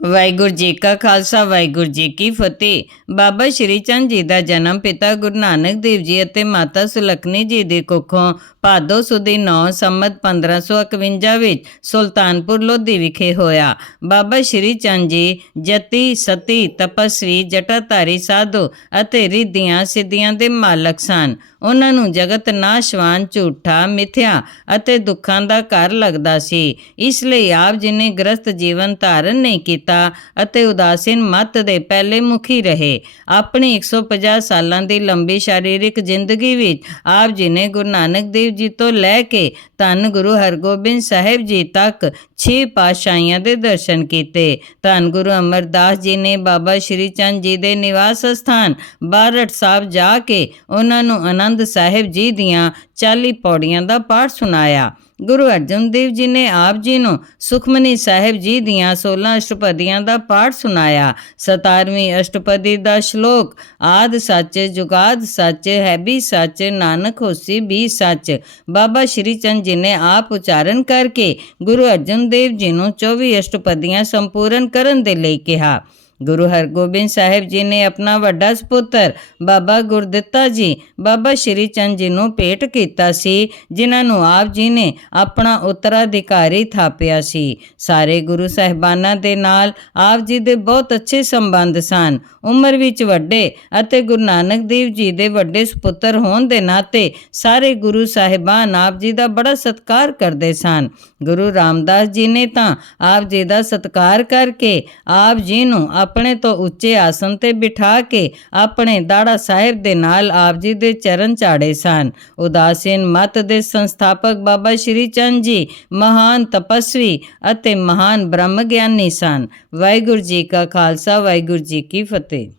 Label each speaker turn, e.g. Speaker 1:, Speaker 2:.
Speaker 1: ਵਾਹਿਗੁਰੂ ਜੀ ਕਾ ਖਾਲਸਾ, ਵਾਹਿਗੁਰੂ ਜੀ ਕੀ ਫਤਿਹ। ਬਾਬਾ ਸ਼੍ਰੀ ਚੰਦ ਜੀ ਦਾ ਜਨਮ ਪਿਤਾ ਗੁਰੂ ਨਾਨਕ ਦੇਵ ਜੀ ਅਤੇ ਮਾਤਾ ਸੁਲੱਖਣੀ ਜੀ ਦੀ ਕੁੱਖੋਂ ਭਾਦੋ ਸੁਦੀ 9 ਸੰਮਤ 1551 ਵਿੱਚ ਸੁਲਤਾਨਪੁਰ, ਲੋਧੀ ਵਿਖੇ ਹੋਇਆ। ਬਾਬਾ ਸ਼੍ਰੀ ਚੰਦ ਜੀ ਜਤੀ, ਸਤੀ, ਤਪਸਵੀ, ਜਟਾਧਾਰੀ, ਸਾਧੂ ਅਤੇ ਰਿੱਧੀਆਂ ਸਿੱਧੀਆਂ ਦੇ ਮਾਲਕ ਸਨ। ਉਹਨਾਂ ਨੂੰ ਜਗਤ ਨਾਸ਼ਵਾਨ, ਝੂਠਾ, ਮਿਥਿਆ ਅਤੇ ਦੁੱਖਾਂ ਦਾ ਘਰ ਲੱਗਦਾ ਸੀ। ਇਸ ਲਈ ਆਪ ਜੀ ਨੇ ਗ੍ਰਸਤ ਜੀਵਨ ਧਾਰਨ ਨਹੀਂ ਕੀਤਾ। ਅਤੇ ਉਦਾਸੀਨ ਮਤ ਦੇ ਪਹਿਲੇ ਮੁਖੀ ਰਹੇ। ਆਪਣੀ 150 ਸਾਲਾਂ ਦੀ ਲੰਬੀ ਸਰੀਰਕ ਜ਼ਿੰਦਗੀ ਵਿੱਚ ਆਪ ਜੀ ਨੇ ਗੁਰੂ ਨਾਨਕ ਦੇਵ ਜੀ ਤੋਂ ਲੈ ਕੇ ਧੰਨ ਗੁਰੂ ਹਰਗੋਬਿੰਦ ਸਾਹਿਬ ਜੀ ਤੱਕ ਛੇ ਪਾਤਸ਼ਾਹੀਆਂ ਦੇ ਦਰਸ਼ਨ ਕੀਤੇ। ਧੰਨ ਗੁਰੂ ਅਮਰਦਾਸ ਜੀ ਨੇ ਬਾਬਾ ਸ਼੍ਰੀ ਚੰਦ ਜੀ ਦੇ ਨਿਵਾਸ ਸਥਾਨ ਬਾਰਟ ਸਾਹਿਬ ਜਾ ਕੇ ਉਹਨਾਂ ਨੂੰ ਆਨੰਦ ਸਾਹਿਬ ਜੀ ਦੀਆਂ 40 ਪੌੜੀਆਂ ਦਾ ਪਾਠ ਸੁਣਾਇਆ। ਗੁਰੂ ਅਰਜਨ ਦੇਵ ਜੀ ਨੇ ਆਪ ਜੀ ਨੂੰ ਸੁਖਮਨੀ ਸਾਹਿਬ ਜੀ ਦੀਆਂ 16 ਅਸ਼ਟਪਦੀਆਂ ਦਾ ਪਾਠ ਸੁਣਾਇਆ। 17ਵੀਂ ਅਸ਼ਟਪਦੀ ਦਾ ਸ਼ਲੋਕ, ਆਦ ਸੱਚ, ਜੁਗਾਦ ਸੱਚ, ਹੈ ਵੀ ਸੱਚ, ਨਾਨਕ ਹੋਸੀ ਵੀ ਸੱਚ। ਬਾਬਾ ਸ਼੍ਰੀ ਚੰਦ ਜੀ ਨੇ ਆਪ ਉਚਾਰਨ ਕਰਕੇ ਗੁਰੂ ਅਰਜਨ ਦੇਵ ਜੀ ਨੂੰ 24 ਅਸ਼ਟਪਦੀਆਂ ਸੰਪੂਰਨ ਕਰਨ ਦੇ ਲਈ ਕਿਹਾ। ਗੁਰੂ ਹਰਗੋਬਿੰਦ ਸਾਹਿਬ ਜੀ ਨੇ ਆਪਣਾ ਵੱਡਾ ਸੁਪੁੱਤਰ ਬਾਬਾ ਗੁਰਦਿੱਤਾ ਜੀ, ਬਾਬਾ ਸ਼੍ਰੀ ਚੰਦ ਜੀ ਨੂੰ ਭੇਟ ਕੀਤਾ ਸੀ, ਜਿਨ੍ਹਾਂ ਨੂੰ ਆਪ ਜੀ ਨੇ ਆਪਣਾ ਉੱਤਰਾਧਿਕਾਰੀ ਥਾਪਿਆ ਸੀ। ਸਾਰੇ ਗੁਰੂ ਸਾਹਿਬਾਨਾਂ ਦੇ ਨਾਲ ਆਪ ਜੀ ਦੇ ਬਹੁਤ ਅੱਛੇ ਸੰਬੰਧ ਸਨ। ਉਮਰ ਵਿੱਚ ਵੱਡੇ ਅਤੇ ਗੁਰੂ ਨਾਨਕ ਦੇਵ ਜੀ ਦੇ ਵੱਡੇ ਸੁਪੁੱਤਰ ਹੋਣ ਦੇ ਨਾਤੇ ਸਾਰੇ ਗੁਰੂ ਸਾਹਿਬਾਨ ਆਪ ਜੀ ਦਾ ਬੜਾ ਸਤਿਕਾਰ ਕਰਦੇ ਸਨ। ਗੁਰੂ ਰਾਮਦਾਸ ਜੀ ਨੇ ਤਾਂ ਆਪ ਜੀ ਦਾ ਸਤਿਕਾਰ ਕਰਕੇ ਆਪ ਜੀ ਨੂੰ ਆਪ ਆਪਣੇ ਤੋਂ ਉੱਚੇ ਆਸਨ ਤੇ ਬਿਠਾ ਕੇ ਆਪਣੇ ਦਾੜਾ ਸਾਹਿਬ ਦੇ ਨਾਲ ਆਪ ਜੀ ਦੇ ਚਰਨ ਝਾੜੇ ਸਨ। ਉਦਾਸੀਨ ਮਤ ਦੇ ਸੰਸਥਾਪਕ ਬਾਬਾ ਸ਼੍ਰੀ ਚੰਦ ਜੀ ਮਹਾਨ ਤਪਸਵੀ ਅਤੇ ਮਹਾਨ ਬ੍ਰਹਮ ਗਿਆਨੀ ਸਨ। ਵਾਹਿਗੁਰੂ ਜੀ ਕਾ ਖਾਲਸਾ, ਵਾਹਿਗੁਰੂ ਜੀ ਕੀ ਫਤਿਹ।